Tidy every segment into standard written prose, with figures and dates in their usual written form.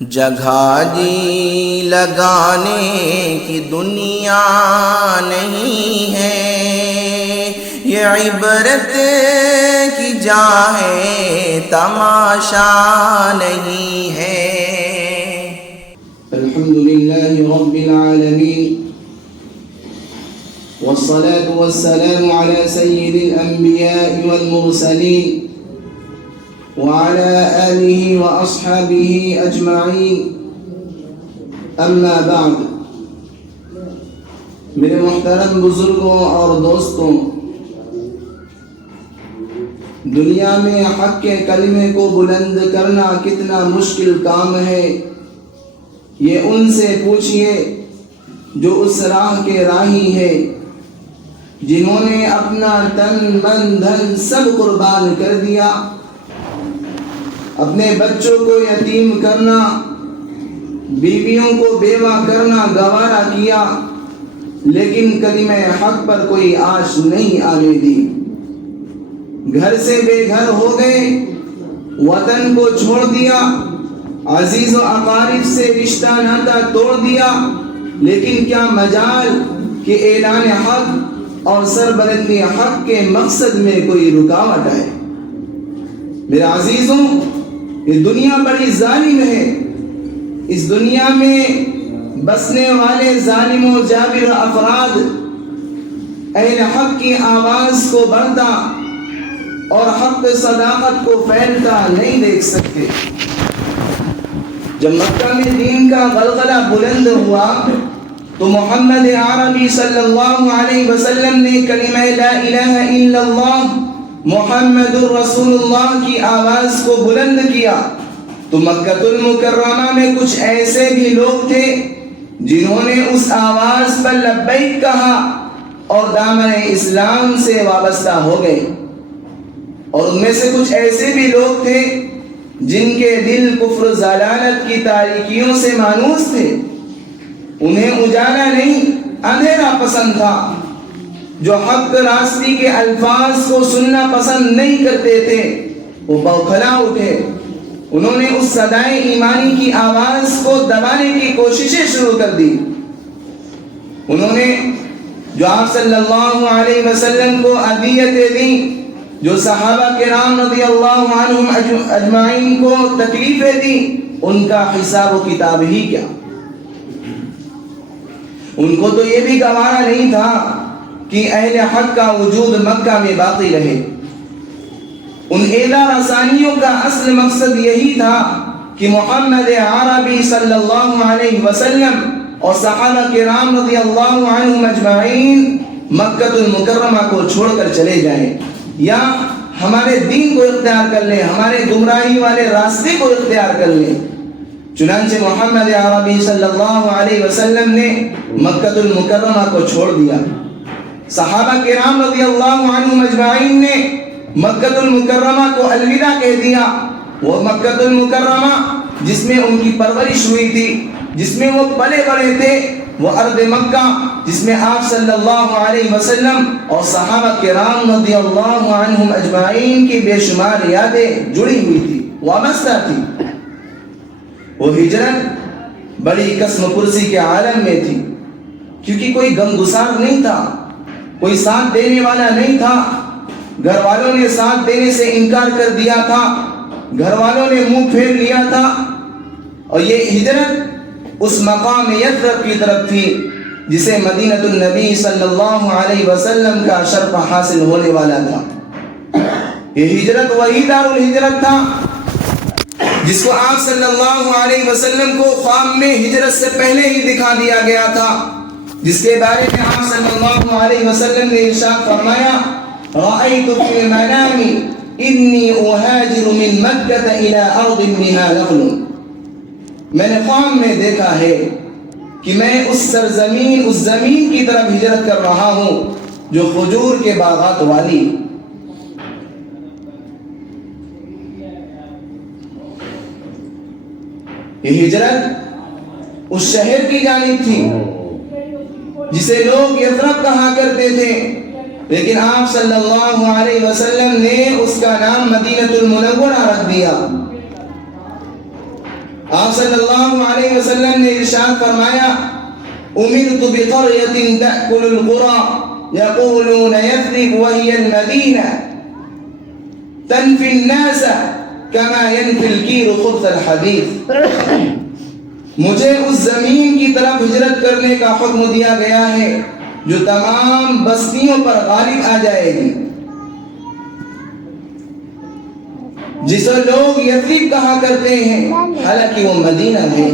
جگہ جی لگانے کی دنیا نہیں ہے، یہ عبرت کی جا ہے، تماشا نہیں ہے۔ الحمدللہ رب العالمین والصلاة والسلام على سید الانبیاء والمرسلین وعلى آلہ واصحابہ اجمعین، اما بعد۔ میرے محترم بزرگوں اور دوستوں، دنیا میں حق کے کلمے کو بلند کرنا کتنا مشکل کام ہے، یہ ان سے پوچھئے جو اس راہ کے راہی ہے، جنہوں نے اپنا تن من دھن سب قربان کر دیا، اپنے بچوں کو یتیم کرنا، بیویوں کو بیوہ کرنا گوارا کیا، لیکن کلمہ حق پر کوئی آش نہیں آنے دی۔ گھر سے بے گھر ہو گئے، وطن کو چھوڑ دیا، عزیز و اقارب سے رشتہ ناتا توڑ دیا، لیکن کیا مجال کہ اعلان حق اور سربلندی حق کے مقصد میں کوئی رکاوٹ آئے۔ میرے عزیزوں، یہ دنیا بڑی ظالم ہے، اس دنیا میں بسنے والے ظالم و جابر افراد اہل حق کی آواز کو بڑھتا اور حق صداقت کو پھیلتا نہیں دیکھ سکتے۔ جب مکہ میں دین کا غلغلہ بلند ہوا تو محمد عربی صلی اللہ علیہ وسلم نے کلمہ لا الہ الا اللہ محمد الرسول اللہ کی آواز کو بلند کیا تو مکہ المکرمہ میں کچھ ایسے بھی لوگ تھے جنہوں نے اس آواز پر لبیک کہا اور دامن اسلام سے وابستہ ہو گئے، اور ان میں سے کچھ ایسے بھی لوگ تھے جن کے دل کفر ضلالت کی تاریکیوں سے مانوس تھے، انہیں اجالا نہیں اندھیرا پسند تھا، جو حق راستی کے الفاظ کو سننا پسند نہیں کرتے تھے وہ بوکھلا اٹھے، انہوں نے اس صدائے ایمانی کی آواز کو دبانے کی کوششیں شروع کر دی۔ انہوں نے جو آپ صلی اللہ علیہ وسلم کو اذیتیں دیں، جو صحابہ کرام رضی اللہ عنہم اجمعین کو تکلیفیں دیں، ان کا حساب و کتاب ہی کیا۔ ان کو تو یہ بھی گوارا نہیں تھا کہ اہل حق کا وجود مکہ میں باقی رہے۔ ان ایذا رسانیوں کا اصل مقصد یہی تھا کہ محمد عربی صلی اللہ علیہ وسلم اور صحابہ کرام رضی اللہ عنہم اجمعین مکہ المکرمہ کو چھوڑ کر چلے جائیں، یا ہمارے دین کو اختیار کر لیں، ہمارے گمراہی والے راستے کو اختیار کر لیں۔ چنانچہ محمد عربی صلی اللہ علیہ وسلم نے مکہ المکرمہ کو چھوڑ دیا۔ صحابہ کرام رضی اللہ عنہم اجمعین نے مکہ المکرمہ کو الوداع کہہ دیا۔ وہ مکہ المکرمہ جس میں ان کی پرورش ہوئی تھی، جس میں وہ پلے بڑھے تھے، وہ ارض مکہ جس میں آپ صلی اللہ علیہ وسلم اور صحابہ کرام رضی اللہ عنہم اجمعین کی بے شمار یادیں جڑی ہوئی تھی، وابستہ تھی۔ وہ ہجرت بڑی قسم پرسی کے عالم میں تھی، کیونکہ کوئی غمگسار نہیں تھا، کوئی ساتھ دینے والا نہیں تھا، گھر والوں نے ساتھ دینے سے انکار کر دیا تھا، گھر والوں نے منہ پھیر لیا تھا، اور یہ ہجرت اس مقام یثرب کی طرف تھی جسے مدینہ النبی صلی اللہ علیہ وسلم کا شرف حاصل ہونے والا تھا۔ یہ ہجرت وہی دار الہجرت تھا جس کو آپ صلی اللہ علیہ وسلم کو خواب میں ہجرت سے پہلے ہی دکھا دیا گیا تھا، جس کے بارے میں آپ صلی اللہ علیہ وسلم نے ارشاد فرمایا، رأیت فی المنام انی اہاجر من مکہ الی ارض بها نخل۔ میں نے خواب میں دیکھا ہے کہ میں اس سرزمین، اس زمین کی طرف ہجرت کر رہا ہوں جو کھجور کے باغات والی۔ یہ ہجرت اس شہر کی جانب تھی جسے لوگ یثرب کہا کرتے تھے، لیکن آپ صلی اللہ علیہ وسلم نے اس کا نام مدینہ المنورہ رکھ دیا۔ آپ صلی اللہ علیہ وسلم نے ارشاد فرمایا امرت بقرية تأكل القرى يقولون يثرب وهي المدينة تنفي الناس كما ينفي الكير خبز الحديد. مجھے اس زمین کی طرف ہجرت کرنے کا حکم دیا گیا ہے جو تمام بستیوں پر غالب آ جائے گی، جسے لوگ یثرب کہا کرتے ہیں حالانکہ وہ مدینہ ہے.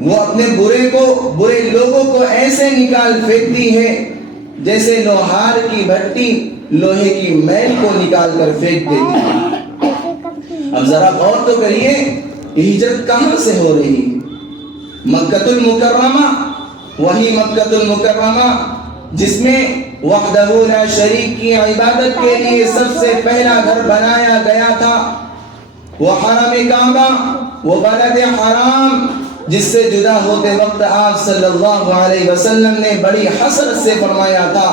وہ اپنے برے لوگوں کو ایسے نکال پھینکتی ہے جیسے لوہار کی بھٹی لوہے کی میل کو نکال کر پھینک دیتی. اب ذرا غور تو کریے یہ ہجرت کہاں سے ہو رہی ہے؟ مکۃ المکرمہ، وہی مکۃ المکرمہ جس میں وحدہ لا شریک کی عبادت کے لیے سب سے پہلا گھر بنایا گیا تھا. وہ حرم کعبہ، وہ بلد حرام جس سے جدا ہوتے وقت آپ صلی اللہ علیہ وسلم نے بڑی حسرت سے فرمایا تھا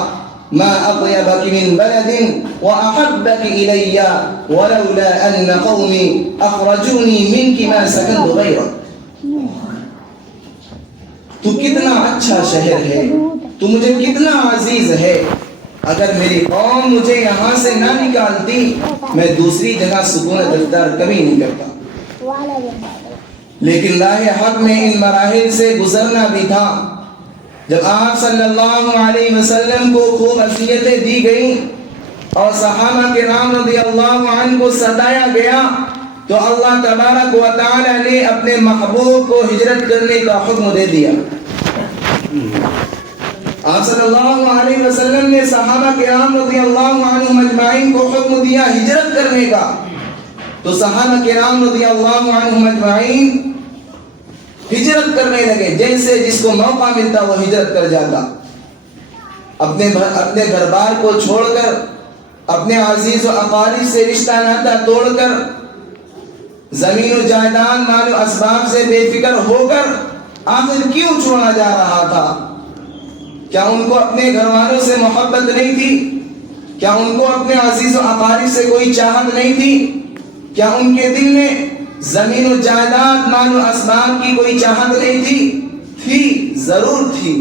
ما اطیبک من بلد واحبک الی ولولا ان قومی اخرجونی منک ما سکنت غیرک. تو کتنا اچھا شہر ہے، تو مجھے کتنا عزیز ہے، اگر میری قوم مجھے یہاں سے نہ نکالتی میں دوسری جگہ سکون دفتر کبھی نہیں کرتا. لیکن راہ حق میں ان مراحل سے گزرنا بھی تھا. جب آپ صلی اللہ علیہ وسلم کو خوب اذیتیں دی گئیں اور صحابہ کرام رضی اللہ عنہ کو ستایا گیا تو اللہ تبارک و تعالی نے اپنے محبوب کو ہجرت کرنے کا حکم دے دیا. آپ صلی اللہ علیہ وسلم نے صحابہ کرام رضی اللہ عنہم اجمعین کو حکم دیا ہجرت کرنے کا، تو صحابہ کرام رضی اللہ عنہم اجمعین ہجرت کرنے لگے. جیسے جس کو موقع ملتا وہ ہجرت کر جاتا، اپنے گھر بار کو چھوڑ کر، اپنے عزیز و اقارب سے رشتہ ناتا توڑ کر، زمین و جائیداد مال و اسباب سے بے فکر ہو کر آخر کیوں چھوڑا جا رہا تھا؟ کیا ان کو اپنے گھر والوں سے محبت نہیں تھی؟ کیا ان کو اپنے عزیز و اقارب سے کوئی چاہت نہیں تھی؟ کیا ان کے دل میں زمین و جائیداد مال و اسباب کی کوئی چاہت نہیں تھی؟ تھی، ضرور تھی،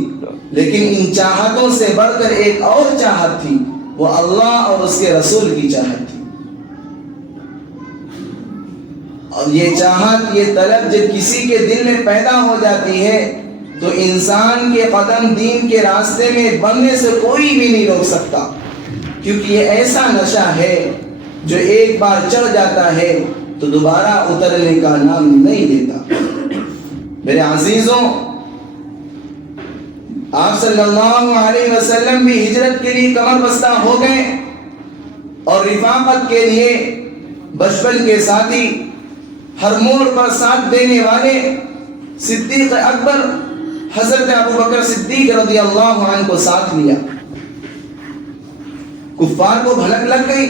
لیکن ان چاہتوں سے بڑھ کر ایک اور چاہت تھی، وہ اللہ اور اس کے رسول کی چاہت تھی. اور یہ چاہت، یہ طلب جب کسی کے دل میں پیدا ہو جاتی ہے تو انسان کے قدم دین کے راستے میں بڑھنے سے کوئی بھی نہیں روک سکتا، کیونکہ یہ ایسا نشہ ہے جو ایک بار چڑھ جاتا ہے تو دوبارہ اترنے کا نام نہیں لیتا. میرے عزیزوں، آپ صلی اللہ علیہ وسلم بھی ہجرت کے لیے کمر بستہ ہو گئے اور رفاقت کے لیے بچپن کے ساتھی، ہر موڑ پر ساتھ دینے والے صدیق اکبر حضرت ابوبکر صدیق رضی اللہ عنہ کو ساتھ لیا. کفار کو بھنک لگ گئی،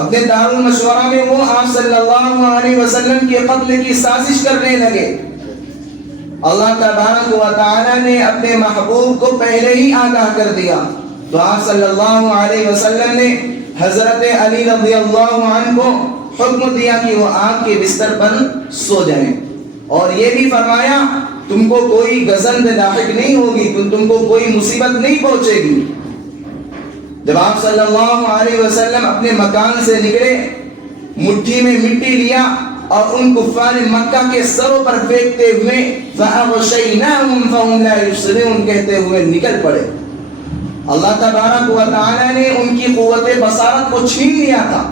اپنے دار المشورہ میں وہ آپ صلی اللہ علیہ وسلم کے قتل کی سازش کرنے لگے. اللہ تبارک و تعالی نے اپنے محبوب کو پہلے ہی آگاہ کر دیا، تو آپ صلی اللہ علیہ وسلم نے حضرت علی رضی اللہ عنہ کو حکم دیا کہ وہ آگ کے بستر پر سو جائیں، اور یہ بھی فرمایا تم کو کوئی گزند لاحق نہیں ہوگی، تم کو کوئی مصیبت نہیں پہنچے گی. جب آپ صلی اللہ علیہ وسلم اپنے مکان سے نکلے، مٹھی میں مٹی لیا اور ان کفار مکہ کے سروں پر پھینکتے ہوئے فَأَغْشَيْنَاهُمْ فَهُمْ لَا يُبْصِرُونَ کہتے ہوئے نکل پڑے. اللہ تبارک و تعالی نے ان کی قوت بصارت کو چھین لیا تھا،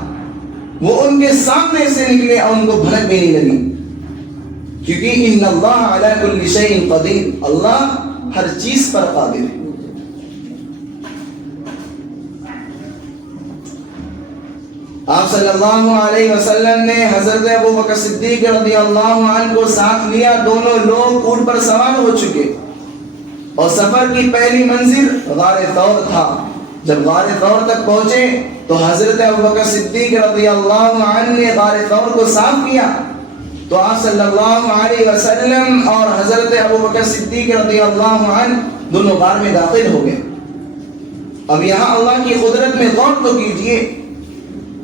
وہ ان کے سامنے سے نکلے اور ان کو بھنک بھی نہیں لگی، کیونکہ ان اللہ علی کل شیء قدیر، اللہ ہر چیز پر قادر ہے. آپ صلی اللہ علیہ وسلم نے حضرت ابوبکر صدیق رضی اللہ عنہ کو ساتھ لیا. دونوں لوگ اونٹ پر سوار ہو چکے اور سفر کی پہلی منزل غار ثور تھا. جب غار ثور تک پہنچے تو حضرت ابوبکر صدیق رضی اللہ عنہ نے غار ثور کو صاف کیا، تو آپ صلی اللہ علیہ وسلم اور حضرت ابوبکر صدیق رضی اللہ عنہ دونوں غار میں داخل ہو گئے. اب یہاں اللہ کی قدرت میں غور تو کیجئے،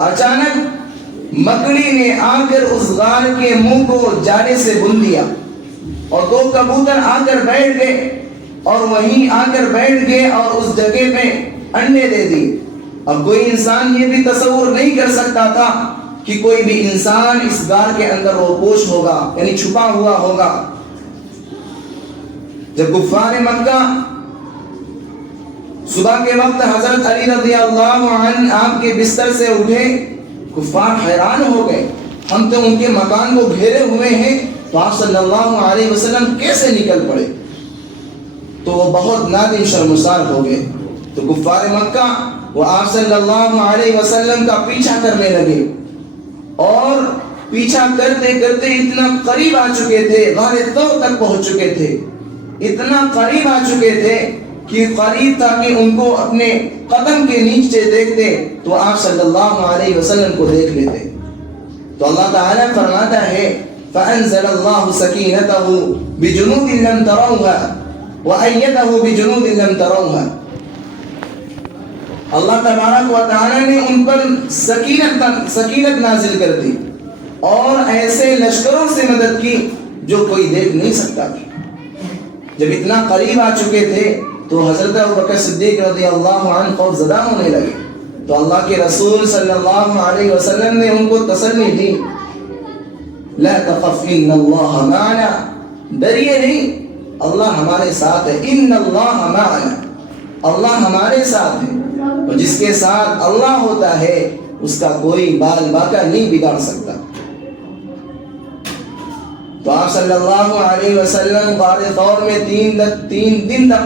اچانک مکڑی نے آ کر اس غار کے منہ کو جالے سے بن دیا اور 2 کبوتر آ کر بیٹھ گئے اور وہیں آ کر بیٹھ گئے اور اس جگہ پہ انڈے دے دیے۔ اب کوئی انسان یہ بھی تصور نہیں کر سکتا تھا کہ کوئی بھی انسان اس غار کے اندر روپوش ہوگا، یعنی چھپا ہوا ہوگا۔ جب کفار مکہ صبح کے وقت حضرت علی رضی اللہ عنہ آپ کے بستر سے اٹھے، کفار حیران ہو گئے، ہم تو ان کے مکان کو گھیرے ہوئے ہیں، تو آپ صلی اللہ علیہ وسلم کیسے نکل پڑے؟ تو وہ بہت نادم شرمسار ہو گئے۔ تو کفار مکہ وہ آپ صلی اللہ علیہ وسلم کا پیچھا کرنے لگے اور پیچھا کرتے کرتے اتنا قریب آ چکے تھے، غار طور تک پہنچ چکے تھے، اتنا قریب آ چکے تھے کہ قریب تھا کہ ان کو اپنے قدم کے نیچے دیکھتے تو آپ صلی اللہ علیہ وسلم کو دیکھ لیتے۔ تو اللہ تعالیٰ فرماتا ہے فَأَنزَلَ اللَّهُ سَكِينَتَهُ بِجُنُودٍ لَمْ تَرَوْهَا وَأَيَّدَهُ بِجُنُودٍ لَمْ تَرَوْهَا۔ اللہ تبارک و تعالیٰ نے ان پر سکینت نازل کر دی اور ایسے لشکروں سے مدد کی جو کوئی دیکھ نہیں سکتا تھا۔ جب اتنا قریب آ چکے تھے تو حضرت ابوبکر صدیق رضی اللہ عنہ خوف زدہ ہونے لگے، تو اللہ کے رسول صلی اللہ علیہ وسلم نے ان کو تسلی دی، لا تخف ان اللہ معنا، ڈریے نہیں، اللہ ہمارے ساتھ ہے، ان اللہ معنا، اللہ ہمارے ساتھ ہے، اور جس کے ساتھ اللہ ہوتا ہے اس کا کوئی بال باقا نہیں بگاڑ سکتا۔ تو آپ صلی اللہ علیہ وسلم غار طور میں 3 دن تک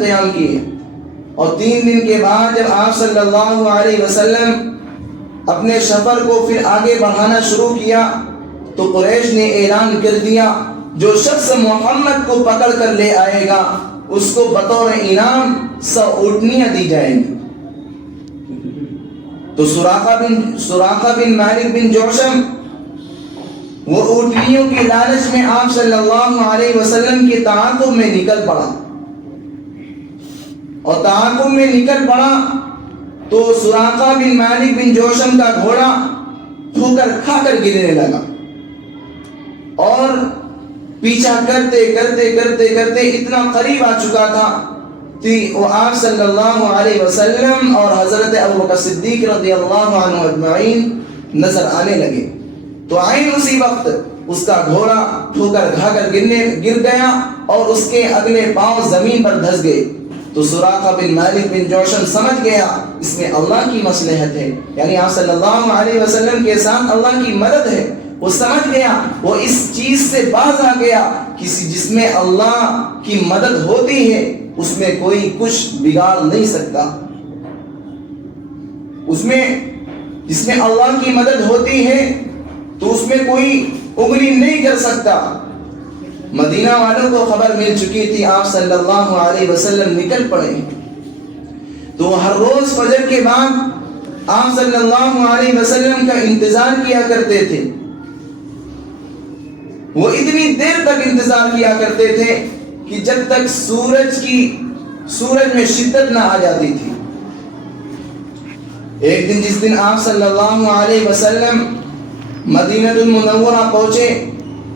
قیام کیے، اور 3 دن کے بعد جب آپ صلی اللہ علیہ وسلم اپنے سفر کو پھر آگے بڑھانا شروع کیا تو قریش نے اعلان کر دیا جو شخص محمد کو پکڑ کر لے آئے گا اس کو بطور انعام 100 اونٹنیاں دی جائیں گی۔ تو سراقہ بن مالک بن جوشم وہ اونٹنیوں کی لالچ میں آپ صلی اللہ علیہ وسلم کے تعاقب میں نکل پڑا، اور تعاقب میں نکل پڑا تو سراقہ بن مالک بن جوشم کا گھوڑا ٹھوکر کھا کر گرنے لگا، اور پیچھا کرتے کرتے کرتے کرتے اتنا قریب آ چکا تھا کہ وہ آپ صلی اللہ علیہ وسلم اور حضرت ابوبکر صدیق رضی اللہ عنہ اجمعین نظر آنے لگے۔ تو عین اسی وقت اس کا گھوڑا ٹھوکر کھا کر گر گیا اور اس کے اگلے پاؤں زمین پر دھس گئے۔ تو سراقہ بن مالک بن جوشم سمجھ گیا اس میں اللہ کی مصلحت ہے، یعنی آپ صلی اللہ علیہ وسلم کے ساتھ اللہ کی مدد ہے، وہ سمجھ گیا، وہ اس چیز سے باز آ گیا کسی جس میں اللہ کی مدد ہوتی ہے اس میں کوئی کچھ بگاڑ نہیں سکتا، اس میں جس میں اللہ کی مدد ہوتی ہے تو اس میں کوئی انگلی نہیں کر سکتا۔ مدینہ والوں کو خبر مل چکی تھی آپ صلی اللہ علیہ وسلم نکل پڑے، تو ہر روز فجر کے بعد آپ صلی اللہ علیہ وسلم کا انتظار کیا کرتے تھے، وہ اتنی دیر تک انتظار کیا کرتے تھے کہ جب تک سورج میں شدت نہ آ جاتی تھی۔ ایک دن جس دن آپ صلی اللہ علیہ وسلم مدینہ المنورہ پہنچے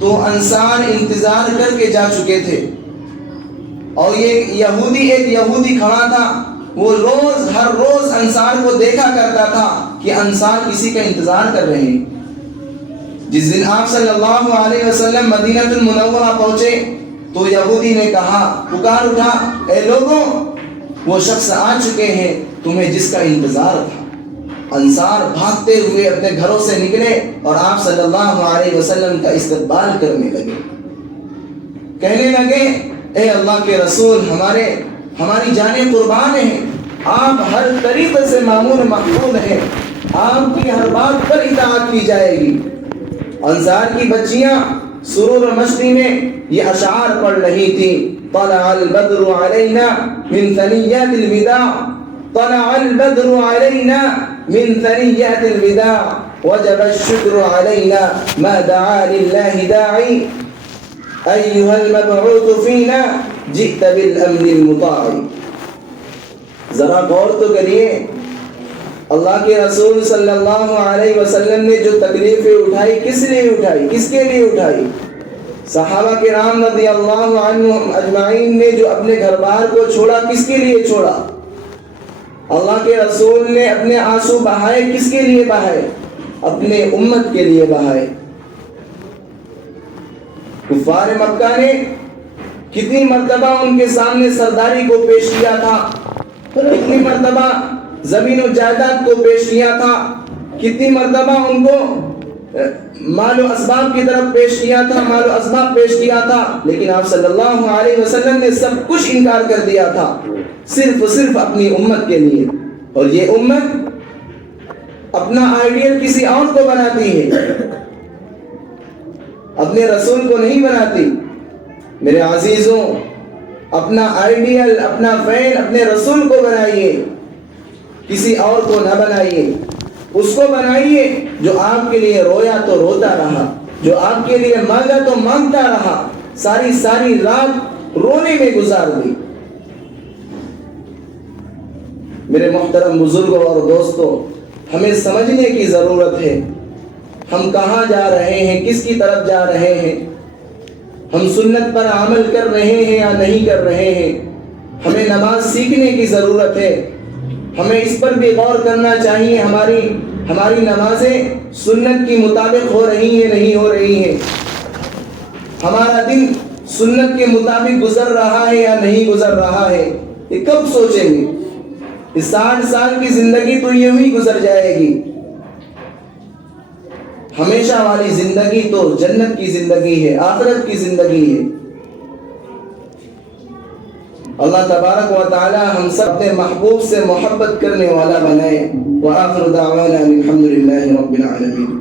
تو انصار انتظار کر کے جا چکے تھے، اور ایک یہودی کھڑا تھا، وہ ہر روز انصار کو دیکھا کرتا تھا کہ انصار کسی کا انتظار کر رہے ہیں۔ جس دن آپ صلی اللہ علیہ وسلم مدینہ المنورہ پہنچے تو یہودی نے کہا، پکار اٹھا، اے لوگوں، وہ شخص آ چکے ہیں تمہیں جس کا انتظار تھا۔ انصار بھاگتے ہوئے اپنے گھروں سے نکلے اور آپ صلی اللہ علیہ وسلم کا استقبال کرنے لگے، کہنے لگے، اے اللہ کے رسول، ہماری جانیں قربان ہیں، آپ ہر طریقے سے مامور محفوظ ہیں، آپ کی ہر بات پر اطاعت کی جائے گی۔ انصار کی بچیاں سرور و مستی میں یہ اشعار پڑھ رہی تھی، طلع البدر علینا من ثنیات الوداع، طلع البدر علینا من ثنیات الوداع، وجب الشکر علینا ما دعا للہ داعی، ایہا المبعوث فینا جئت بالامن المطاع۔ ذرا غور تو کریے، اللہ کے رسول صلی اللہ علیہ وسلم نے جو تکلیفیں اٹھائی کس لیے اٹھائی، کس کے لیے اٹھائی؟ صحابہ کرام رضی اللہ عنہم اجمعین نے جو اپنے گھر بار کو چھوڑا کس کے لیے چھوڑا؟ اللہ کے رسول نے اپنے آنسو بہائے کس کے لیے بہائے؟ اپنے امت کے لیے بہائے۔ کفار مکہ نے کتنی مرتبہ ان کے سامنے سرداری کو پیش کیا تھا، کتنی مرتبہ زمین و جائیداد کو پیش کیا تھا، کتنی مرتبہ ان کو مال و اسباب کی طرف پیش کیا تھا، مال و اسباب پیش کیا تھا، لیکن آپ صلی اللہ علیہ وسلم نے سب کچھ انکار کر دیا تھا، صرف اپنی امت کے لیے۔ اور یہ امت اپنا آئیڈیل کسی اور کو بناتی ہے، اپنے رسول کو نہیں بناتی۔ میرے عزیزوں، اپنا آئیڈیل، اپنا فین اپنے رسول کو بنائیے، کسی اور کو نہ بنائیے۔ اس کو بنائیے جو آپ کے لیے رویا تو روتا رہا، جو آپ کے لیے مانگا تو مانگتا رہا، ساری رات رونے میں گزار دی۔ میرے محترم بزرگوں اور دوستوں، ہمیں سمجھنے کی ضرورت ہے ہم کہاں جا رہے ہیں، کس کی طرف جا رہے ہیں، ہم سنت پر عمل کر رہے ہیں یا نہیں کر رہے ہیں۔ ہمیں نماز سیکھنے کی ضرورت ہے، ہمیں اس پر بھی غور کرنا چاہیے ہماری نمازیں سنت کی مطابق ہو رہی ہیں نہیں ہو رہی ہیں، ہمارا دن سنت کے مطابق گزر رہا ہے یا نہیں گزر رہا ہے۔ یہ کب سوچیں گے؟ اس 60 سال کی زندگی تو یوں ہی گزر جائے گی۔ ہمیشہ والی زندگی تو جنت کی زندگی ہے، آخرت کی زندگی ہے۔ اللہ تبارک و تعالی ہم سب اپنے محبوب سے محبت کرنے والا بنائے۔ وآخر دعوانا الحمد للہ رب العالمین۔